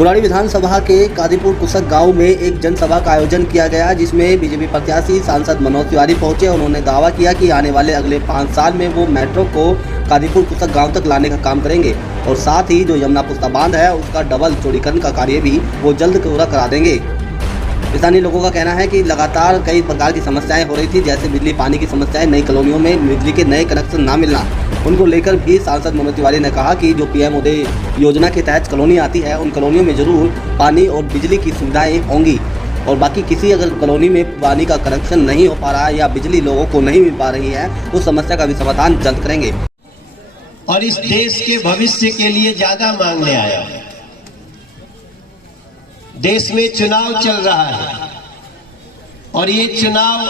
बुराड़ी विधानसभा के कादीपुर कुसक गांव में एक जनसभा का आयोजन किया गया, जिसमें बीजेपी प्रत्याशी सांसद मनोज तिवारी पहुंचे। उन्होंने दावा किया कि आने वाले अगले 5 साल में वो मेट्रो को कादीपुर कुसक गांव तक लाने का काम करेंगे और साथ ही जो यमुना पुस्ता बांध है उसका डबल चौड़ीकरण का कार्य भी वो जल्द पूरा करा देंगे। स्थानीय लोगों का कहना है कि लगातार कई प्रकार की समस्याएं हो रही थी, जैसे बिजली पानी की समस्याएं, नई कॉलोनियों में बिजली के नए कनेक्शन ना मिलना। उनको लेकर भी सांसद मनोज तिवारी ने कहा कि जो पीएम उदय योजना के तहत कॉलोनी आती है उन कॉलोनियों में जरूर पानी और बिजली की सुविधाएं होंगी और बाकी किसी अगर कॉलोनी में पानी का कनेक्शन नहीं हो पा रहा है या बिजली लोगों को नहीं मिल पा रही है तो समस्या का भी समाधान जल्द करेंगे। और इस देश के भविष्य के लिए ज्यादा मांगने आया। देश में चुनाव चल रहा है और ये चुनाव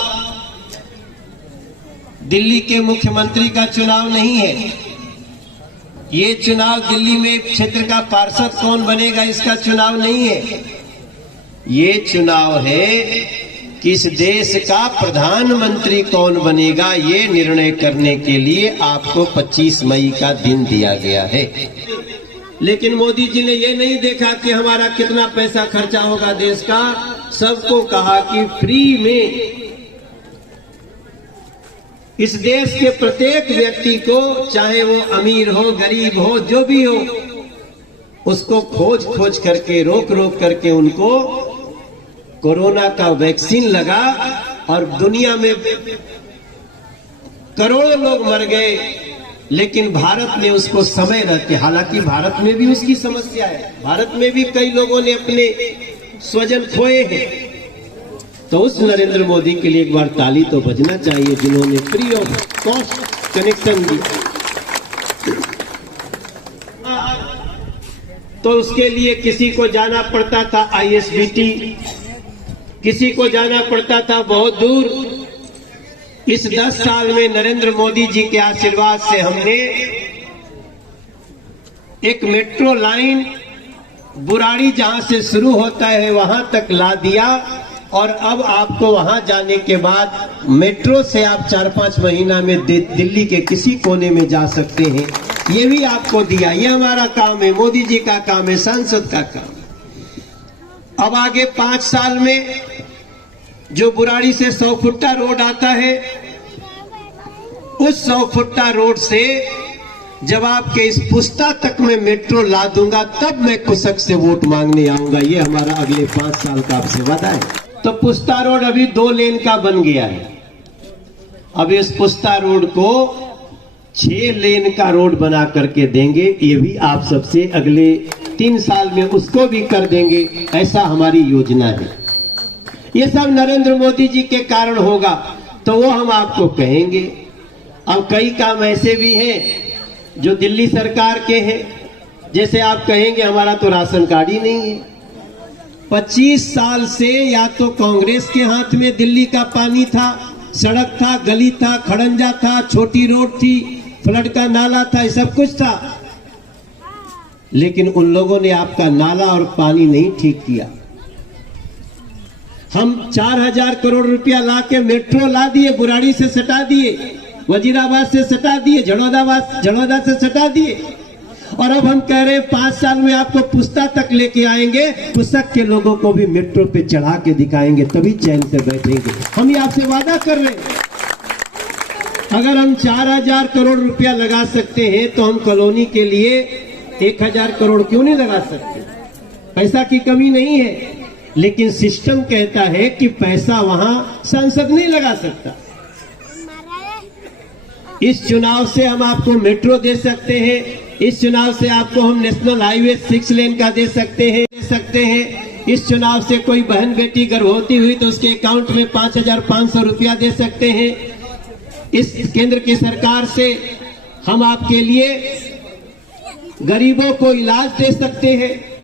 दिल्ली के मुख्यमंत्री का चुनाव नहीं है। ये चुनाव दिल्ली में क्षेत्र का पार्षद कौन बनेगा इसका चुनाव नहीं है। ये चुनाव है कि इस देश का प्रधानमंत्री कौन बनेगा, ये निर्णय करने के लिए आपको 25 मई का दिन दिया गया है। लेकिन मोदी जी ने ये नहीं देखा कि हमारा कितना पैसा खर्चा होगा देश का। सबको कहा कि फ्री में इस देश के प्रत्येक व्यक्ति को, चाहे वो अमीर हो गरीब हो जो भी हो, उसको खोज खोज करके रोक रोक करके उनको कोरोना का वैक्सीन लगा और दुनिया में करोड़ों लोग मर गए, लेकिन भारत में उसको समय रहते। हालांकि भारत में भी उसकी समस्या है, भारत में भी कई लोगों ने अपने स्वजन खोए हैं। तो उस नरेंद्र मोदी के लिए एक बार ताली तो बजना चाहिए जिन्होंने फ्री ऑफ कॉस्ट कनेक्शन दिया। तो उसके लिए किसी को जाना पड़ता था ISBT, किसी को जाना पड़ता था बहुत दूर। इस 10 साल में नरेंद्र मोदी जी के आशीर्वाद से हमने एक मेट्रो लाइन बुराड़ी जहां से शुरू होता है वहां तक ला दिया और अब आपको वहां जाने के बाद मेट्रो से आप 4-5 महीना में दिल्ली के किसी कोने में जा सकते हैं। ये भी आपको दिया। ये हमारा काम है, मोदी जी का काम है, सांसद का काम। अब आगे 5 साल में जो बुराड़ी से 100 फुट्टा रोड आता है, उस 100 फुट्टा रोड से जब आपके इस पुस्ता तक में मेट्रो ला दूंगा तब मैं कुसक से वोट मांगने आऊंगा। ये हमारा अगले 5 साल का आपसे वादा है। तो पुस्ता रोड अभी 2 लेन का बन गया है। अब इस पुस्ता रोड को 6 लेन का रोड बना करके देंगे। ये भी आप सबसे अगले 3 साल में उसको भी कर देंगे, ऐसा हमारी योजना है। ये सब नरेंद्र मोदी जी के कारण होगा, तो वो हम आपको कहेंगे। अब कई काम ऐसे भी हैं जो दिल्ली सरकार के हैं, जैसे आप कहेंगे हमारा तो राशन कार्ड ही नहीं है। 25 साल से या तो कांग्रेस के हाथ में दिल्ली का पानी था, सड़क था, गली था, खड़ंजा था, छोटी रोड थी, फ्लड का नाला था, ये सब कुछ था, लेकिन उन लोगों ने आपका नाला और पानी नहीं ठीक किया। हम 4000 करोड़ रुपया ला के मेट्रो ला दिए, बुराड़ी से सटा दिए, वजीराबाद से सटा दिए, झड़ौदा से सटा दिए, और अब हम कह रहे हैं 5 साल में आपको पुस्ता तक लेके आएंगे। पुस्तक के लोगों को भी मेट्रो पे चढ़ा के दिखाएंगे, तभी चैन से बैठेंगे। हम ये आपसे वादा कर रहे हैं। अगर हम 4000 करोड़ रुपया लगा सकते हैं तो हम कॉलोनी के लिए 1000 करोड़ क्यों नहीं लगा सकते? पैसा की कमी नहीं है, लेकिन सिस्टम कहता है कि पैसा वहां सांसद नहीं लगा सकता। इस चुनाव से हम आपको मेट्रो दे सकते हैं, इस चुनाव से आपको हम नेशनल हाईवे 6 लेन का दे सकते हैं। इस चुनाव से कोई बहन बेटी गर्भवती हुई तो उसके अकाउंट में 5500 रुपया दे सकते हैं। इस केंद्र की सरकार से हम आपके लिए गरीबों को इलाज दे सकते हैं।